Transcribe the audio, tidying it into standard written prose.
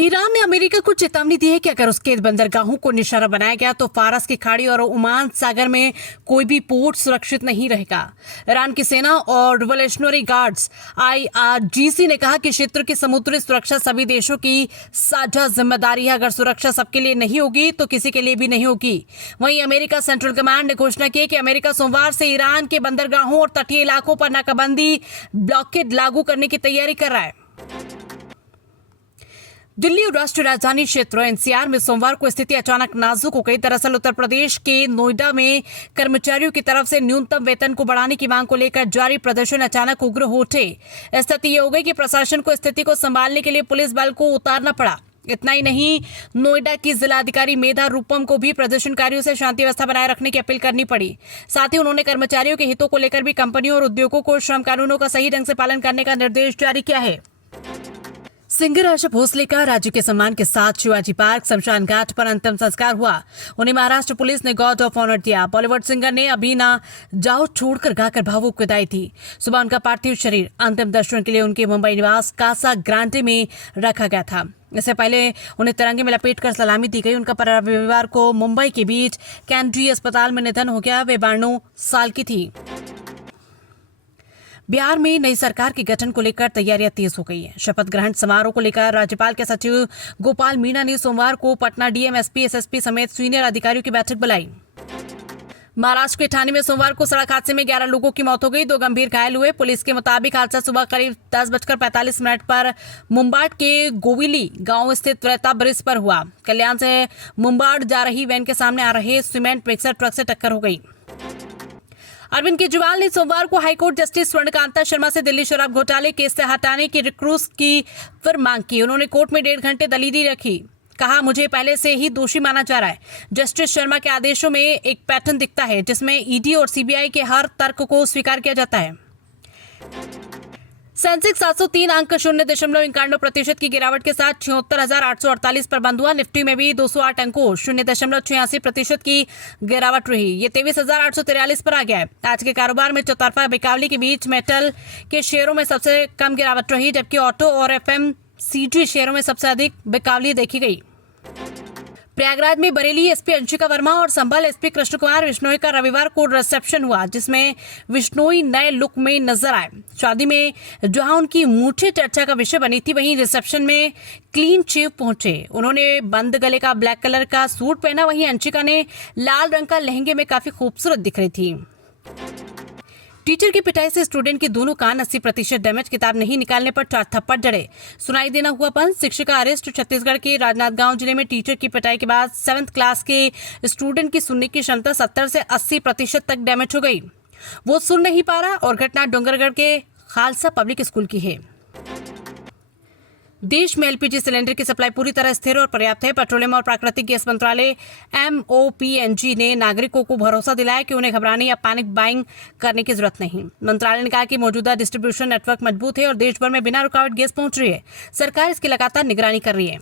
Iran ने America को चेतावनी दी है कि अगर उसके बंदरगाहों को निशाना बनाया गया तो फारस की खाड़ी और ओमान सागर में कोई भी पोर्ट सुरक्षित नहीं रहेगा। ईरान की सेना और रिवोल्यूशनरी गार्ड्स IRGC ने कहा कि क्षेत्र की समुद्री सुरक्षा सभी देशों की साझा जिम्मेदारी है। अगर सुरक्षा सबके लिए नहीं होगी तो किसी के लिए भी नहीं होगी। वहीं अमेरिका सेंट्रल कमांड ने घोषणा की कि अमेरिका सोमवार से ईरान के बंदरगाहों और तटीय इलाकों पर नाकाबंदी ब्लॉकेड लागू करने की तैयारी कर रहा है। दिल्ली और राष्ट्रीय राजधानी क्षेत्र NCR में सोमवार को स्थिति अचानक नाजुक हो गई। दरअसल उत्तर प्रदेश के नोएडा में कर्मचारियों की तरफ से न्यूनतम वेतन को बढ़ाने की मांग को लेकर जारी प्रदर्शन अचानक उग्र हो उठे। स्थिति ये हो गई कि प्रशासन को स्थिति को संभालने के लिए पुलिस बल को उतारना पड़ा। इतना ही नहीं, नोएडा की जिलाधिकारी मेधा रूपम को भी प्रदर्शनकारियों से शांति व्यवस्था बनाए रखने की अपील करनी पड़ी। साथ ही उन्होंने कर्मचारियों के हितों को लेकर भी कंपनियों और उद्योगों को श्रम कानूनों का सही ढंग से पालन करने का निर्देश जारी किया है। सिंगर आशा भोसले का राज्य के सम्मान के साथ शिवाजी पार्क शमशान घाट पर अंतिम संस्कार हुआ। उन्हें महाराष्ट्र पुलिस ने गॉर्ड ऑफ ऑनर दिया। बॉलीवुड सिंगर ने अभी ना जाओ छोड़कर गाकर भावुक विदाई थी। सुबह उनका पार्थिव शरीर अंतिम दर्शन के लिए उनके मुंबई निवास कासा ग्रांटे में रखा गया था। इससे पहले उन्हें तिरंगे में लपेटकर सलामी दी गई। उनका रविवार को मुंबई के बीच कैंड्री अस्पताल में निधन हो गया। वे 92 साल की थी। बिहार में नई सरकार के गठन को लेकर तैयारियां तेज हो गई हैं। शपथ ग्रहण समारोह को लेकर राज्यपाल के सचिव गोपाल मीणा ने सोमवार को पटना DM, SP, SSP समेत सीनियर अधिकारियों की बैठक बुलाई। महाराष्ट्र के ठाणे में सोमवार को सड़क हादसे में 11 लोगों की मौत हो गई, 2 गंभीर घायल हुए। पुलिस के मुताबिक हादसा सुबह करीब 10:45 पर मुंबाट के गोविली गांव स्थित त्रेता ब्रिज पर हुआ। कल्याण से मुंबाट जा रही वैन के सामने आ रहे सीमेंट मिक्सर ट्रक से टक्कर हो गई। अरविंद केजरीवाल ने सोमवार को हाईकोर्ट जस्टिस स्वर्णकांता शर्मा से दिल्ली शराब घोटाले केस से हटाने की रिक्रूस की फिर मांग की। उन्होंने कोर्ट में 1.5 घंटे दलीली रखी। कहा, मुझे पहले से ही दोषी माना जा रहा है। जस्टिस शर्मा के आदेशों में एक पैटर्न दिखता है जिसमें ED और CBI के हर तर्क को स्वीकार किया जाता है। सेंसेक्स 703 अंक 0.91% की गिरावट के साथ 76,848 पर बंद हुआ। निफ्टी में भी 208 अंकों 0.86% की गिरावट रही। ये 23,843 पर आ गया है। आज के कारोबार में चौतरफा बिकावली के बीच मेटल के शेयरों में सबसे कम गिरावट रही, जबकि ऑटो और FMCG शेयरों में सबसे अधिक बिकावली देखी गई। प्रयागराज में बरेली SP अंशिका वर्मा और संभल SP कृष्ण कुमार बिश्नोई का रविवार को रिसेप्शन हुआ, जिसमें बिश्नोई नए लुक में नजर आए। शादी में जहां उनकी मूठे चर्चा का विषय बनी थी, वहीं रिसेप्शन में क्लीन शेव पहुंचे। उन्होंने बंद गले का ब्लैक कलर का सूट पहना। वहीं अंशिका ने लाल रंग का लहंगे में काफी खूबसूरत दिख रही थी। टीचर की पिटाई से स्टूडेंट के दोनों कान 80% डैमेज, किताब नहीं निकालने पर 4 थप्पड़ जड़े, सुनाई देना हुआ बंद। शिक्षिका अरेस्ट। छत्तीसगढ़ के राजनांदगांव जिले में टीचर की पिटाई के बाद 7th क्लास के स्टूडेंट की सुनने की क्षमता 70 से 80% तक डैमेज हो गई। वो सुन नहीं पा रहा और घटना डोंगरगढ़ के खालसा पब्लिक स्कूल की है। देश में LPG सिलेंडर की सप्लाई पूरी तरह स्थिर और पर्याप्त है। पेट्रोलियम और प्राकृतिक गैस मंत्रालय MOPNG ने नागरिकों को भरोसा दिलाया कि उन्हें घबराने या पैनिक बाइंग करने की जरूरत नहीं। मंत्रालय ने कहा कि मौजूदा डिस्ट्रीब्यूशन नेटवर्क मजबूत है और देश भर में बिना रुकावट गैस पहुंच रही है। सरकार इसकी लगातार निगरानी कर रही है।